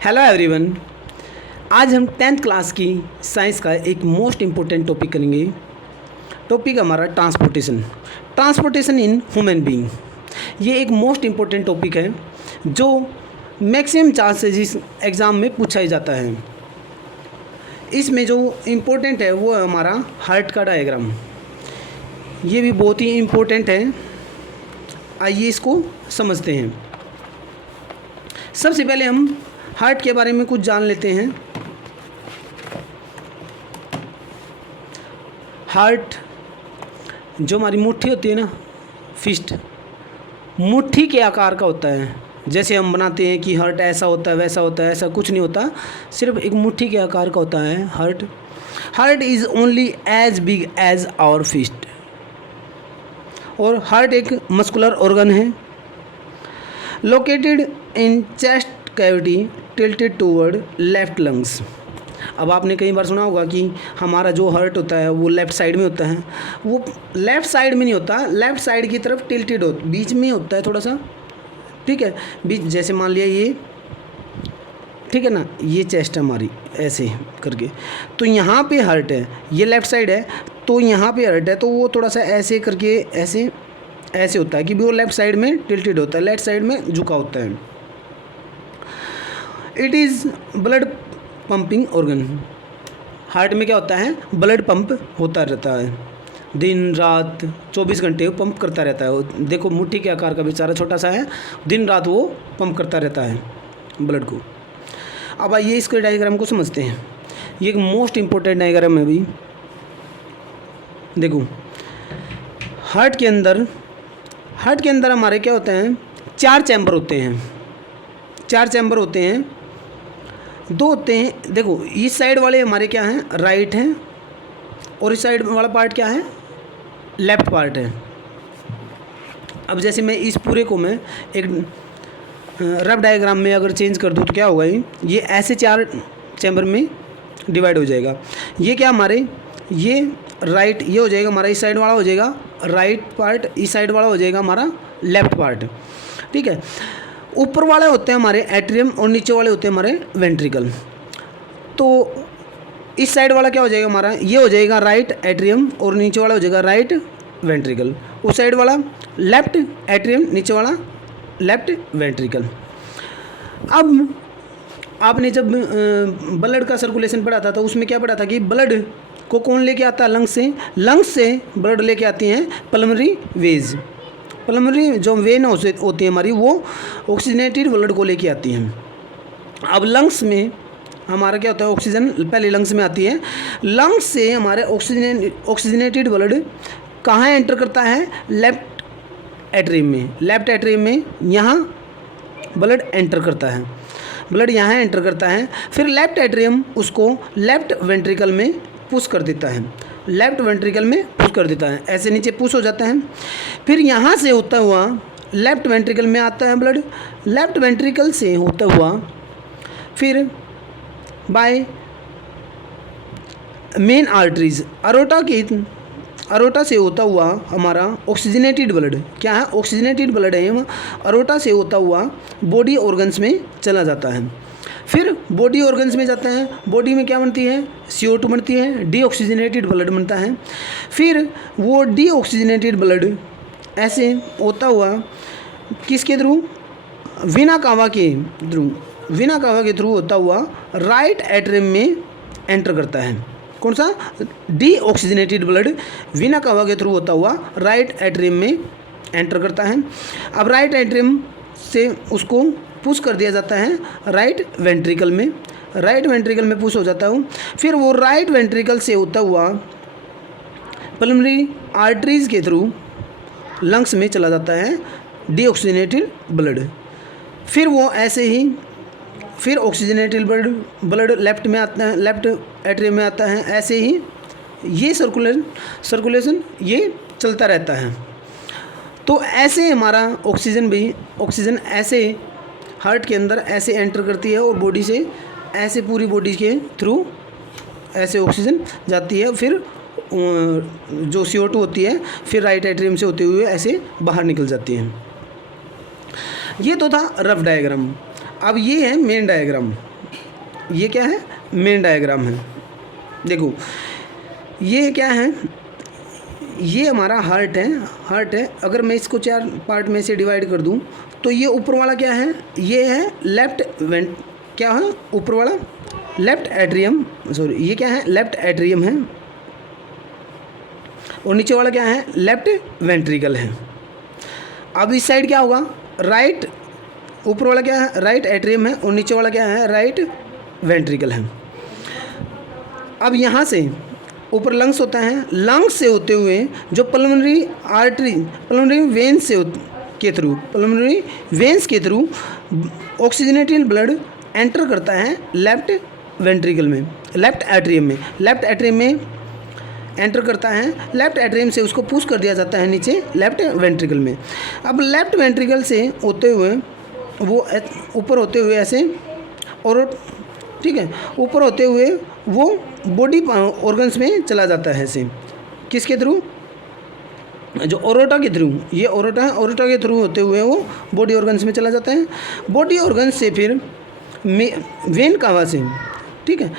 Hello everyone. आज हम 10th class की साइंस का एक मोस्ट इम्पोर्टेंट टॉपिक करेंगे। टॉपिक हमारा ट्रांसपोर्टेशन इन ह्यूमन बीइंग। ये एक मोस्ट इम्पोर्टेंट टॉपिक है जो मैक्सिमम चांसेस एग्ज़ाम में पूछा ही जाता है। इसमें जो इम्पोर्टेंट है वो है हमारा हार्ट का डायग्राम। ये भी बहुत ही इम्पोर्टेंट है। आइए इसको समझते हैं। सबसे पहले हम हार्ट के बारे में कुछ जान लेते हैं। हार्ट जो हमारी मुट्ठी होती है ना, फिस्ट, मुट्ठी के आकार का होता है। जैसे हम बनाते हैं कि हार्ट ऐसा होता है वैसा होता है, ऐसा कुछ नहीं होता, सिर्फ एक मुट्ठी के आकार का होता है heart. Heart is only as big as our fist. और हार्ट एक मस्कुलर ऑर्गन है located in chest cavity tilted toward left lungs. अब आपने कई बार सुना होगा कि हमारा जो हार्ट होता है वो लेफ़्ट साइड में होता है। वो लेफ़्ट साइड में नहीं होता, लेफ़्ट साइड की तरफ टिल्टेड होता, बीच में होता है थोड़ा सा, ठीक है, बीच। जैसे मान लिया ये, ठीक है ना, ये चेस्ट है हमारी ऐसे करके, तो यहाँ पे हार्ट है, ये लेफ़्ट साइड है, तो यहाँ पे हार्ट है, तो वो थोड़ा सा ऐसे करके ऐसे ऐसे होता है कि वो लेफ़्ट साइड में टिल्टेड होता है, लेफ्ट साइड में झुका होता है। It is blood pumping organ. Heart में क्या होता है, ब्लड पंप होता रहता है, दिन रात 24 घंटे वो पंप करता रहता है। वो देखो मुट्ठी के आकार का बेचारा छोटा सा है, दिन रात वो पंप करता रहता है ब्लड को। अब आइए इसके डायग्राम को समझते हैं। ये एक मोस्ट इम्पोर्टेंट डायग्राम है। अभी देखो, हार्ट के अंदर हमारे क्या होते हैं, 4 चैम्बर होते हैं। 4 चैम्बर होते हैं, 2 होते हैं। देखो इस साइड वाले हमारे क्या हैं, राइट हैं, और इस साइड वाला पार्ट क्या है, लेफ्ट पार्ट है। अब जैसे मैं इस पूरे को मैं एक रफ डायग्राम में अगर चेंज कर दूँ तो क्या होगा, ये ऐसे 4 चैम्बर में डिवाइड हो जाएगा। ये क्या हमारे, ये राइट, ये हो जाएगा हमारा, इस साइड वाला हो जाएगा राइट पार्ट, इस साइड वाला हो जाएगा हमारा लेफ्ट पार्ट, ठीक है। ऊपर वाले होते हैं हमारे एट्रियम और नीचे वाले होते हैं हमारे वेंट्रिकल। तो इस साइड वाला क्या हो जाएगा हमारा, ये हो जाएगा राइट एट्रियम और नीचे वाला हो जाएगा राइट वेंट्रिकल। उस साइड वाला लेफ्ट एट्रियम, नीचे वाला लेफ्ट वेंट्रिकल। अब आपने जब ब्लड का सर्कुलेशन पढ़ा था तो उसमें क्या पढ़ा था कि ब्लड को कौन लेके आता है, लंग्स से ब्लड लेके आती हैं पल्मोनरी वेज। पल्मोनरी जो वेन होती है हमारी, वो ऑक्सीजनेटेड ब्लड को लेके आती हैं। अब लंग्स में हमारा क्या होता है, ऑक्सीजन पहले लंग्स में आती है। लंग्स से हमारे ऑक्सीजनेटेड ब्लड कहाँ एंटर करता है, लेफ्ट एट्रियम में। लेफ्ट एट्रियम में यहाँ ब्लड एंटर करता है, ब्लड यहाँ एंटर करता है। फिर लेफ्ट एट्रियम उसको लेफ्ट वेंट्रिकल में पुश कर देता है, लेफ्ट वेंट्रिकल में पुश कर देता है, ऐसे नीचे पुश हो जाता है। फिर यहाँ से होता हुआ लेफ्ट वेंट्रिकल में आता है ब्लड। लेफ्ट वेंट्रिकल से होता हुआ फिर बाय मेन आर्टरीज, अरोटा से होता हुआ हमारा ऑक्सीजनेटेड ब्लड, क्या है, ऑक्सीजनेटेड ब्लड है, अरोटा से होता हुआ बॉडी ऑर्गन्स में चला जाता है। फिर बॉडी ऑर्गन्स में जाता है, बॉडी में क्या बनती है, CO2 बनती है, डीऑक्सीजनेटेड ब्लड बनता है। फिर वो डीऑक्सीजनेटेड ब्लड ऐसे होता हुआ किसके थ्रू, वेना कावा के थ्रू होता हुआ राइट एट्रियम में एंटर करता है। कौन सा, डीऑक्सीजनेटेड ब्लड वेना कावा के थ्रू होता हुआ राइट एट्रियम में एंटर करता है। अब राइट एट्रियम से उसको पुश कर दिया जाता है राइट वेंट्रिकल में, राइट वेंट्रिकल में पुश हो जाता हूँ। फिर वो राइट वेंट्रिकल से होता हुआ पल्मोनरी आर्टरीज के थ्रू लंग्स में चला जाता है डीऑक्सीजनेटेड ब्लड। फिर वो ऐसे ही फिर ऑक्सीजनेटेड ब्लड लेफ्ट में आता है, लेफ्ट एट्रियम में आता है, ऐसे ही ये सर्कुलेशन ये चलता रहता है। तो ऐसे हमारा ऑक्सीजन ऐसे हार्ट के अंदर ऐसे एंटर करती है और बॉडी से ऐसे पूरी बॉडी के थ्रू ऐसे ऑक्सीजन जाती है। फिर जो CO2 होती है फिर राइट एट्रियम से होते हुए ऐसे बाहर निकल जाती है। ये तो था रफ डायग्राम। अब ये है मेन डायग्राम। ये क्या है, मेन डायग्राम है। देखो ये क्या है, ये हमारा हार्ट है। अगर मैं इसको 4 पार्ट में से डिवाइड कर दूं तो ये ऊपर वाला क्या है, ये है लेफ्ट क्या है ऊपर वाला, लेफ्ट एट्रियम, सॉरी ये क्या है, लेफ्ट एट्रियम है, और नीचे वाला क्या है, लेफ्ट वेंट्रिकल है। अब इस साइड क्या होगा, राइट, ऊपर वाला क्या है, राइट एट्रियम है, और नीचे वाला क्या है, राइट वेंट्रिकल है। अब यहाँ से ऊपर लंग्स होता है, लंग्स से होते हुए जो पल्मोनरी आर्टरी, पल्मोनरी वेन्स से के थ्रू, पल्मोनरी वेन्स के थ्रू ऑक्सीजनेटेड ब्लड एंटर करता है लेफ्ट वेंट्रिकल में, लेफ्ट एट्रियम में, लेफ्ट एट्रियम में एंटर करता है, लेफ्ट एट्रियम से उसको पुश कर दिया जाता है नीचे लेफ्ट वेंट्रिकल में। अब लेफ्ट वेंट्रिकल से होते हुए वो ऊपर होते हुए ऐसे, और ठीक है, ऊपर होते हुए वो बॉडी ऑर्गन्स में चला जाता है ऐसे, किसके थ्रू, जो ओरोटा के थ्रू, ये ओरोटा है, ओरोटा के थ्रू होते हुए वो बॉडी ऑर्गन्स में चला जाता है। बॉडी ऑर्गन्स से फिर वेन कावा से, ठीक है,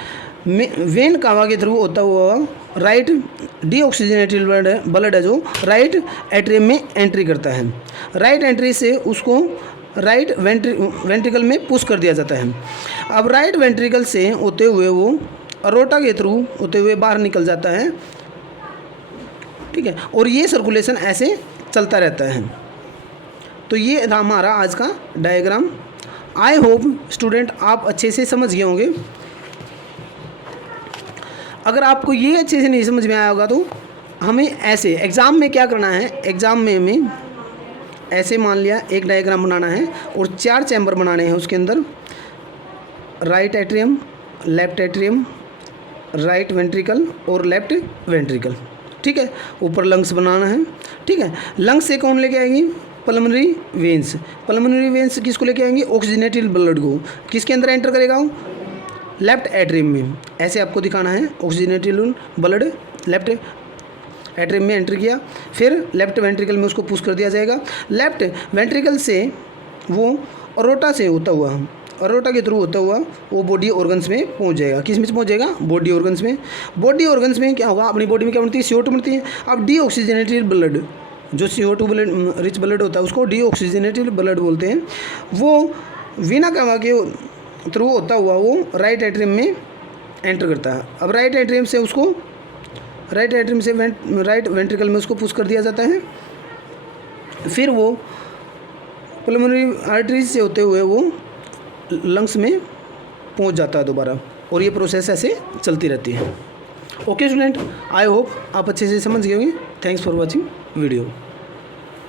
वेन कावा के थ्रू होता हुआ राइट डीऑक्सीजनेटेड ब्लड है जो राइट एट्रियम में एंट्री करता है। राइट एंट्री से उसको राइट वेंट्रिकल में पुश कर दिया जाता है। अब राइट वेंट्रिकल से होते हुए वो अरोटा के थ्रू होते हुए बाहर निकल जाता है, ठीक है, और ये सर्कुलेशन ऐसे चलता रहता है। तो ये था हमारा आज का डायग्राम। आई होप स्टूडेंट आप अच्छे से समझ गए होंगे। अगर आपको ये अच्छे से नहीं समझ में आया होगा तो हमें ऐसे एग्ज़ाम में क्या करना है, एग्ज़ाम में हमें ऐसे मान लिया एक डायग्राम बनाना है और 4 चैम्बर बनाने हैं उसके अंदर, right atrium, left atrium, right ventricle और लेफ्ट वेंट्रिकल, ठीक है। ऊपर लंग्स बनाना है, ठीक है। लंग्स से कौन लेके आएंगी, पल्मोनरी वेन्स, पल्मोनरी वेन्स किसको लेके आएंगे, ऑक्सीजनेटेड ब्लड को किसके अंदर एंटर करेगा, लेफ्ट एट्रियम में। ऐसे आपको दिखाना है, ऑक्सीजनेटेड ब्लड लेफ्ट एट्रियम में एंटर किया, फिर लेफ्ट वेंट्रिकल में उसको पुश कर दिया जाएगा। लेफ्ट वेंट्रिकल से वो अरोटा से होता हुआ, अरोटा के थ्रू होता हुआ वो बॉडी ऑर्गन्स में पहुंच जाएगा। किस में पहुंच जाएगा, बॉडी ऑर्गन्स में। बॉडी ऑर्गन्स में क्या होगा, अपनी बॉडी में क्या बनती है, CO2 बनती है। अब डीऑक्सीजनेटेड ब्लड, जो CO2 ब्लड रिच ब्लड होता है उसको डीऑक्सीजनेटेड ब्लड बोलते हैं। वो वीना कावा के थ्रू होता हुआ वो राइट एट्रियम में एंटर करता है। अब राइट एट्रियम से उसको, राइट एट्रियम से राइट वेंट्रिकल में उसको पुश कर दिया जाता है। फिर वो पल्मोनरी आर्टरीज से होते हुए वो लंग्स में पहुंच जाता है दोबारा, और ये प्रोसेस ऐसे चलती रहती है। ओके स्टूडेंट, आई होप आप अच्छे से समझ गए होंगे। Thanks for watching video.